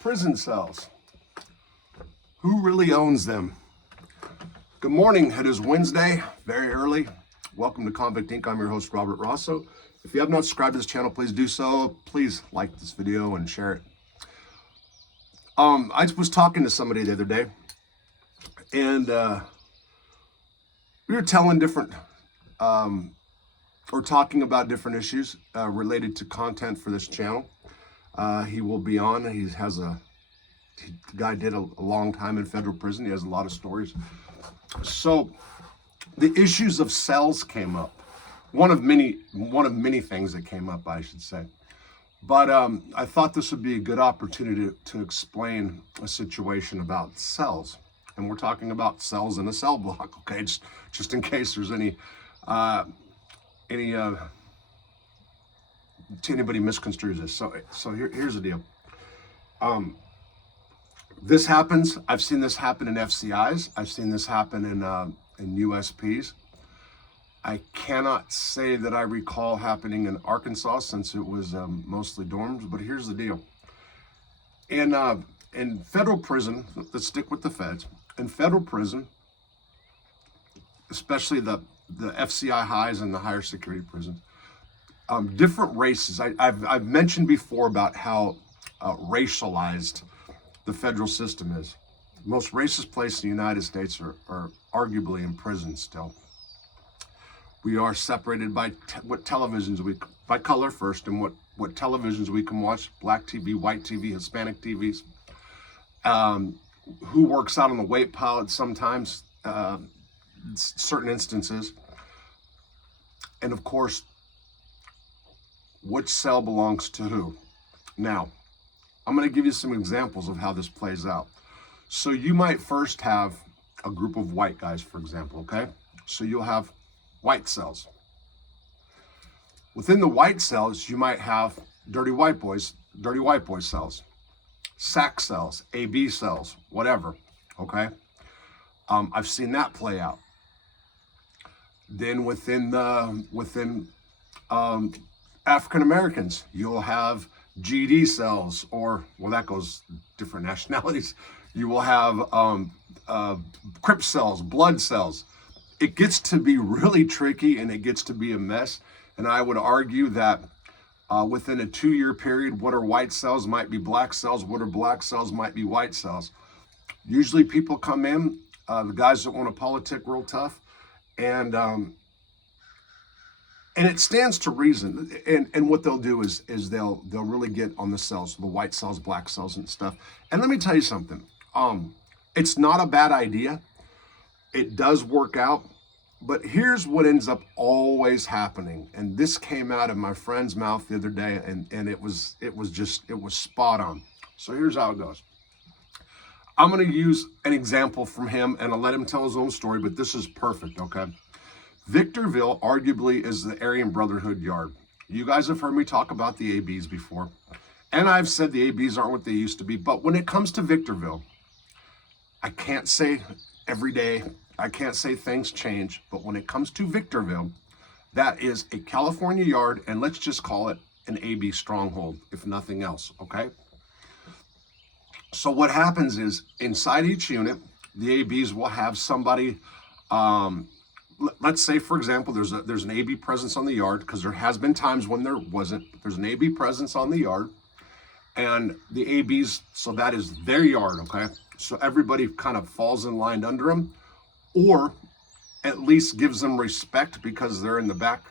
Prison cells. Who really owns them? Good morning. It is Wednesday, very early. Welcome to Convict Inc. I'm your host, Robert Rosso. If you have not subscribed to this channel, please do so. Please like this video and share it. I was talking to somebody the other day, and we were telling different, or talking about different issues related to content for this channel. He will be on. The guy did a long time in federal prison. He has a lot of stories. So the issues of cells came up. One of many things that came up, I should say. But I thought this would be a good opportunity to explain a situation about cells. And we're talking about cells in a cell block, okay? Just in case there's anybody misconstrues this. So here's the deal. This happens. I've seen this happen in FCIs. I've seen this happen in USPs. I cannot say that I recall happening in Arkansas since it was mostly dorms, but here's the deal. In federal prison, let's stick with the feds. In federal prison, especially the FCI highs and the higher security prisons, different races. I've mentioned before about how racialized the federal system is. The most racist place in the United States are arguably in prison still. We are separated by what televisions by color first, and what televisions we can watch: black TV, white TV, Hispanic TVs. Who works out on the weight pile at sometimes, certain instances, and of course, which cell belongs to who. Now, I'm going to give you some examples of how this plays out. So you might first have a group of white guys, for example, okay? So you'll have white cells. Within the white cells, you might have dirty white boy cells, SAC cells, AB cells, whatever, okay? I've seen that play out. Then within African Americans, you'll have GD cells, or, well, that goes different nationalities. You will have Crip cells, blood cells. It gets to be really tricky, and it gets to be a mess. And I would argue that within a 2-year period, what are white cells might be black cells, what are black cells might be white cells. Usually people come in, the guys that want to politic real tough, and it stands to reason. And what they'll do is they'll really get on the cells, the white cells, black cells and stuff. And let me tell you something. It's not a bad idea. It does work out. But here's what ends up always happening. And this came out of my friend's mouth the other day, and it was spot on. So here's how it goes. I'm going to use an example from him, and I'll let him tell his own story, but this is perfect, okay? Victorville arguably is the Aryan Brotherhood yard. You guys have heard me talk about the ABs before, and I've said the ABs aren't what they used to be, but when it comes to Victorville, I can't say every day, I can't say things change, but when it comes to Victorville, that is a California yard, and let's just call it an AB stronghold, if nothing else, okay? So what happens is, inside each unit, the ABs will have somebody, let's say, for example, there's an AB presence on the yard, because there has been times when there wasn't. There's an AB presence on the yard, and the ABs, so that is their yard, okay? So everybody kind of falls in line under them, or at least gives them respect because they're in the back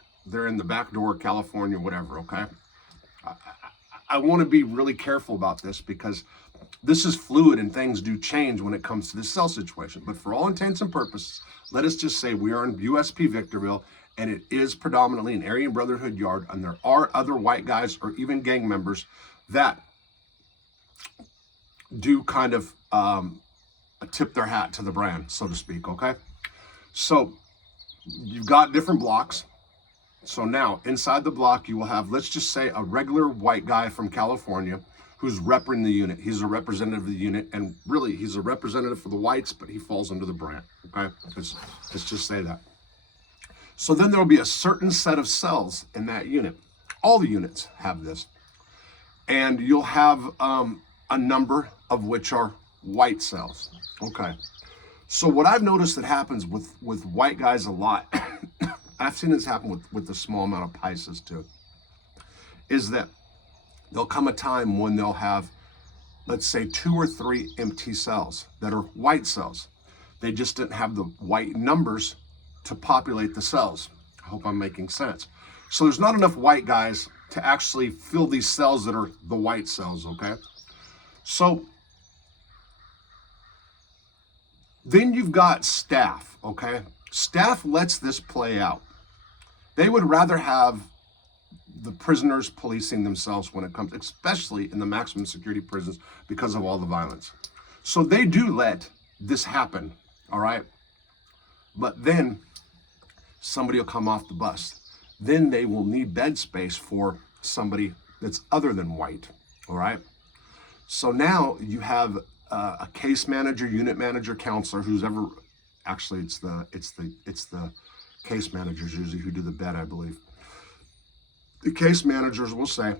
door, California, whatever, okay? I want to be really careful about this because this is fluid and things do change when it comes to this cell situation. But for all intents and purposes, let us just say we are in USP Victorville, and it is predominantly an Aryan Brotherhood yard, and there are other white guys or even gang members that do kind of tip their hat to the brand, so to speak, okay? So you've got different blocks. So now inside the block, you will have, let's just say, a regular white guy from California who's repping the unit. He's a representative of the unit, and really he's a representative for the whites, but he falls under the brand, okay? Let's just say that. So then there'll be a certain set of cells in that unit. All the units have this. And you'll have a number of which are white cells. Okay. So what I've noticed that happens with white guys a lot, I've seen this happen with the small amount of Pisces too, is that there'll come a time when they'll have, let's say, 2 or 3 empty cells that are white cells. They just didn't have the white numbers to populate the cells. I hope I'm making sense. So there's not enough white guys to actually fill these cells that are the white cells, okay? So then you've got staff, okay? Staff lets this play out. They would rather have the prisoners policing themselves when it comes, especially in the maximum security prisons, because of all the violence. So they do let this happen, all right? But then somebody will come off the bus. Then they will need bed space for somebody that's other than white, all right? So now you have a case manager, unit manager, counselor, who's ever, actually it's the case managers usually who do the bed, I believe. The case managers will say,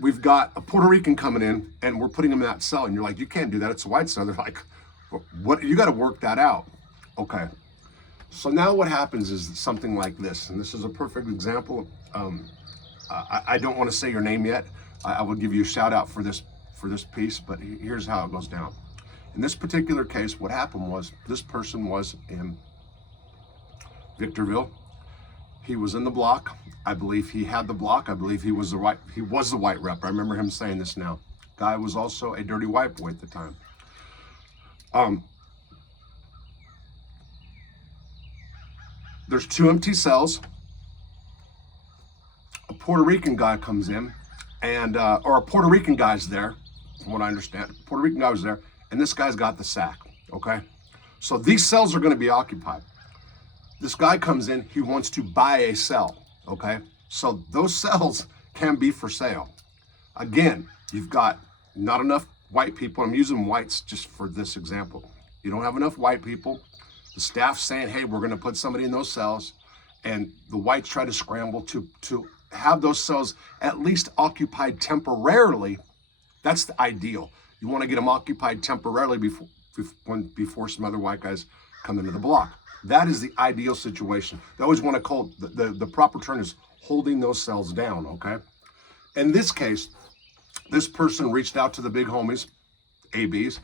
we've got a Puerto Rican coming in and we're putting him in that cell. And you're like, you can't do that. It's a white cell. They're like, what? You got to work that out. Okay. So now what happens is something like this. And this is a perfect example. I don't want to say your name yet. I will give you a shout out for this piece, but here's how it goes down. In this particular case, what happened was this person was in Victorville. He was in the block. I believe he had the block. I believe he was the white rep. I remember him saying this now. Guy was also a dirty white boy at the time. There's 2 empty cells. A Puerto Rican guy comes in, and or a Puerto Rican guy's there, from what I understand. A Puerto Rican guy was there, and this guy's got the sack, okay? So these cells are gonna be occupied. This guy comes in, he wants to buy a cell, okay? So those cells can be for sale. Again, you've got not enough white people. I'm using whites just for this example. You don't have enough white people. The staff's saying, hey, we're gonna put somebody in those cells, and the whites try to scramble to have those cells at least occupied temporarily. That's the ideal. You wanna get them occupied temporarily before some other white guys come into the block. That is the ideal situation. They always want to call the proper term is holding those cells down, okay? In this case, this person reached out to the big homies, ABs,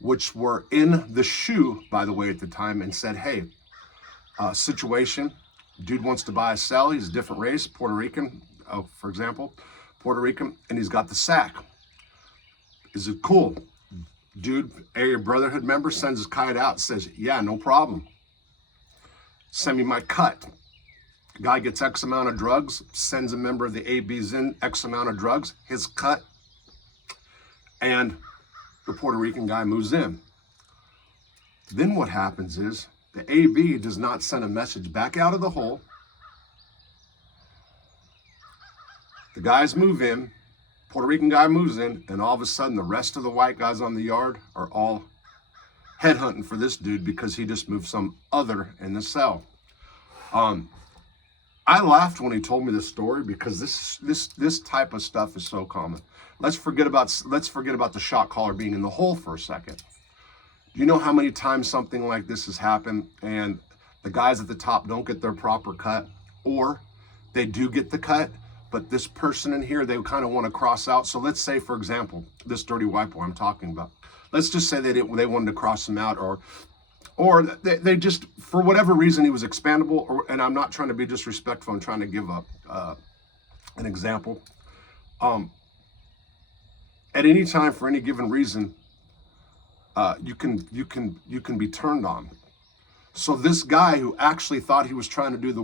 which were in the SHU, by the way, at the time, and said, hey, situation, dude wants to buy a cell. He's a different race, Puerto Rican, for example, Puerto Rican, and he's got the sack. Is it cool? Dude, Area Brotherhood member sends his kite out, says, yeah, no problem. Send me my cut. Guy gets X amount of drugs, sends a member of the ABs in X amount of drugs, his cut, and the Puerto Rican guy moves in. Then what happens is the AB does not send a message back out of the hole. The guys move in, Puerto Rican guy moves in, and all of a sudden the rest of the white guys on the yard are all headhunting for this dude because he just moved some other in the cell. I laughed when he told me this story because this type of stuff is so common. Let's forget about the shot caller being in the hole for a second. Do you know how many times something like this has happened and the guys at the top don't get their proper cut, or they do get the cut, but this person in here, they kind of want to cross out. So let's say, for example, this dirty white boy I'm talking about. Let's just say they wanted to cross him out, or they just, for whatever reason, he was expandable, and I'm not trying to be disrespectful, I'm trying to give an example. At any time, for any given reason, you can be turned on. So this guy who actually thought he was trying to do the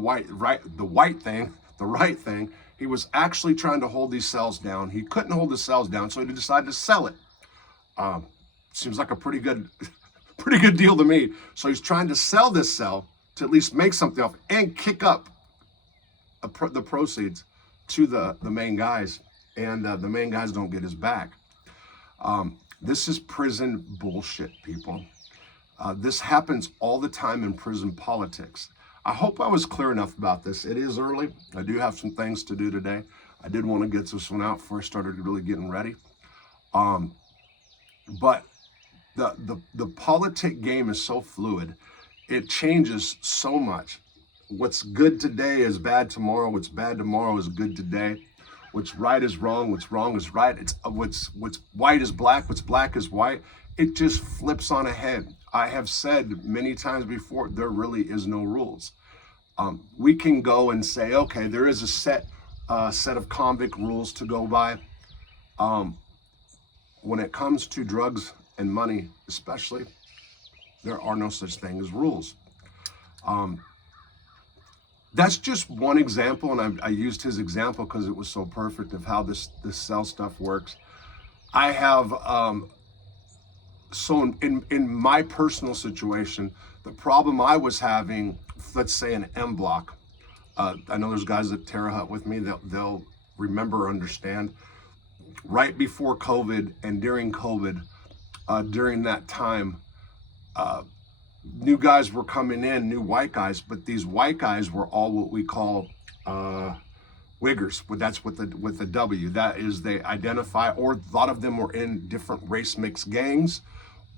right thing, he was actually trying to hold these cells down. He couldn't hold the cells down, so he decided to sell it. Seems like a pretty good deal to me. So he's trying to sell this cell to at least make something off and kick up the proceeds to the main guys, and the main guys don't get his back. This is prison bullshit, people. This happens all the time in prison politics. I hope I was clear enough about this. It is early. I do have some things to do today. I did want to get this one out before I started really getting ready. But the politic game is so fluid. It changes so much. What's good today is bad tomorrow. What's bad tomorrow is good today. What's right is wrong. What's wrong is right. It's what's white is black. What's black is white. It just flips on ahead. I have said many times before, there really is no rules. We can go and say, okay, there is a set of convict rules to go by. When it comes to drugs and money, especially, there are no such thing as rules. That's just one example, and I used his example because it was so perfect of how this cell stuff works. I have so in my personal situation, the problem I was having, let's say an M block. I know there's guys at Terre Haute with me that they'll remember or understand. Right before COVID and during COVID, during that time, new guys were coming in, new white guys, but these white guys were all what we call wiggers. But that's with the W. That is, they identify, or a lot of them were in different race mix gangs,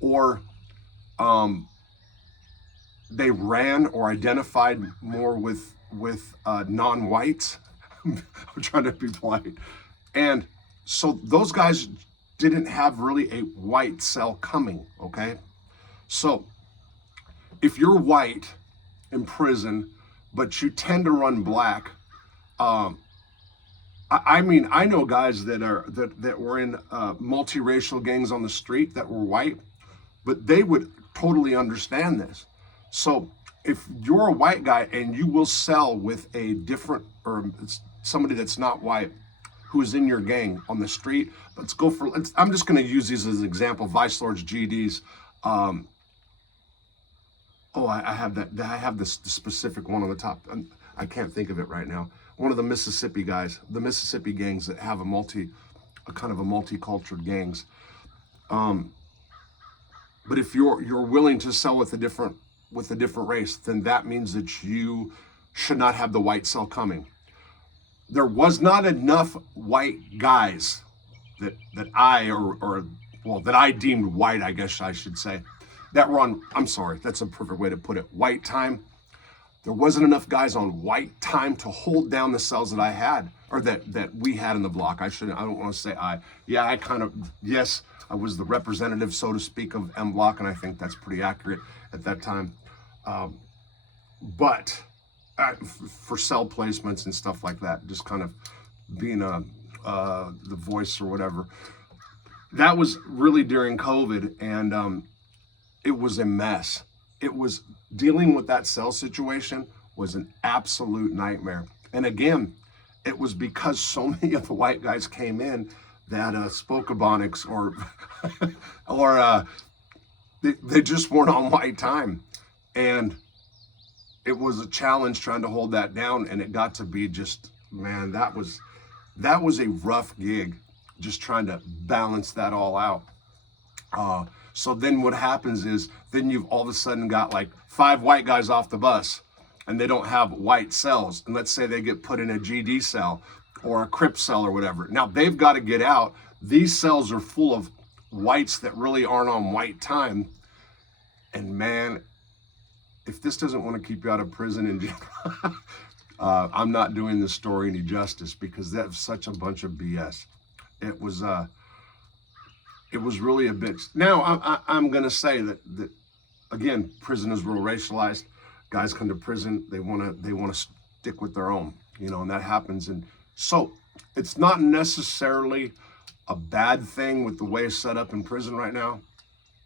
or they ran or identified more with non-whites. I'm trying to be polite. And so those guys didn't have really a white cell coming, okay? So if you're white in prison, but you tend to run black, I mean, I know guys that were in multiracial gangs on the street that were white, but they would totally understand this. So if you're a white guy and you will sell with a different, or somebody that's not white, who's in your gang on the street, I'm just going to use these as an example, Vice Lords, GDs. I have the specific one on the top. I can't think of it right now. One of the Mississippi guys, the Mississippi gangs that have a kind of a multicultural gangs. But if you're willing to sell with a different race, then that means that you should not have the white cell coming. There was not enough white guys that I deemed white, I guess I should say, that were on, I'm sorry, that's a perfect way to put it, white time. There wasn't enough guys on white time to hold down the cells that I had, or that we had in the block. I don't want to say yes, I was the representative, so to speak, of M block, and I think that's pretty accurate at that time. But for cell placements and stuff like that, just kind of being the voice or whatever. That was really during COVID, and it was a mess. It was dealing with that cell situation was an absolute nightmare. And again, it was because so many of the white guys came in that spoke Ebonics or they just weren't on white time. And it was a challenge trying to hold that down, and it got to be just, man, that was a rough gig, just trying to balance that all out. So then what happens is, then you've all of a sudden got like 5 white guys off the bus, and they don't have white cells. And let's say they get put in a GD cell or a Crip cell or whatever. Now they've got to get out. These cells are full of whites that really aren't on white time. And man, if this doesn't want to keep you out of prison in general, I'm not doing this story any justice, because that's such a bunch of BS. It was really a bit. Now I'm going to say that again, prison is real racialized. Guys come to prison, they want to stick with their own, and that happens. And so it's not necessarily a bad thing with the way it's set up in prison right now,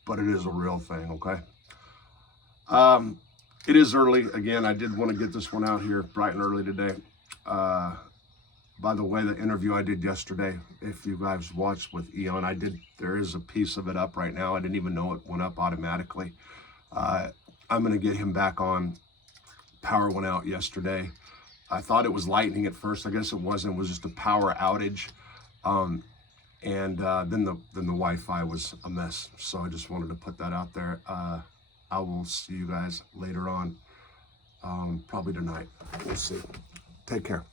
but it is a real thing. Okay. It is early. Again, I did want to get this one out here bright and early today. By the way, the interview I did yesterday, if you guys watched with Eon, there is a piece of it up right now. I didn't even know it went up automatically. I'm going to get him back on. Power went out yesterday. I thought it was lightning at first. I guess it wasn't. It was just a power outage. And then the Wi-Fi was a mess. So I just wanted to put that out there. I will see you guys later on, probably tonight. We'll see. Take care.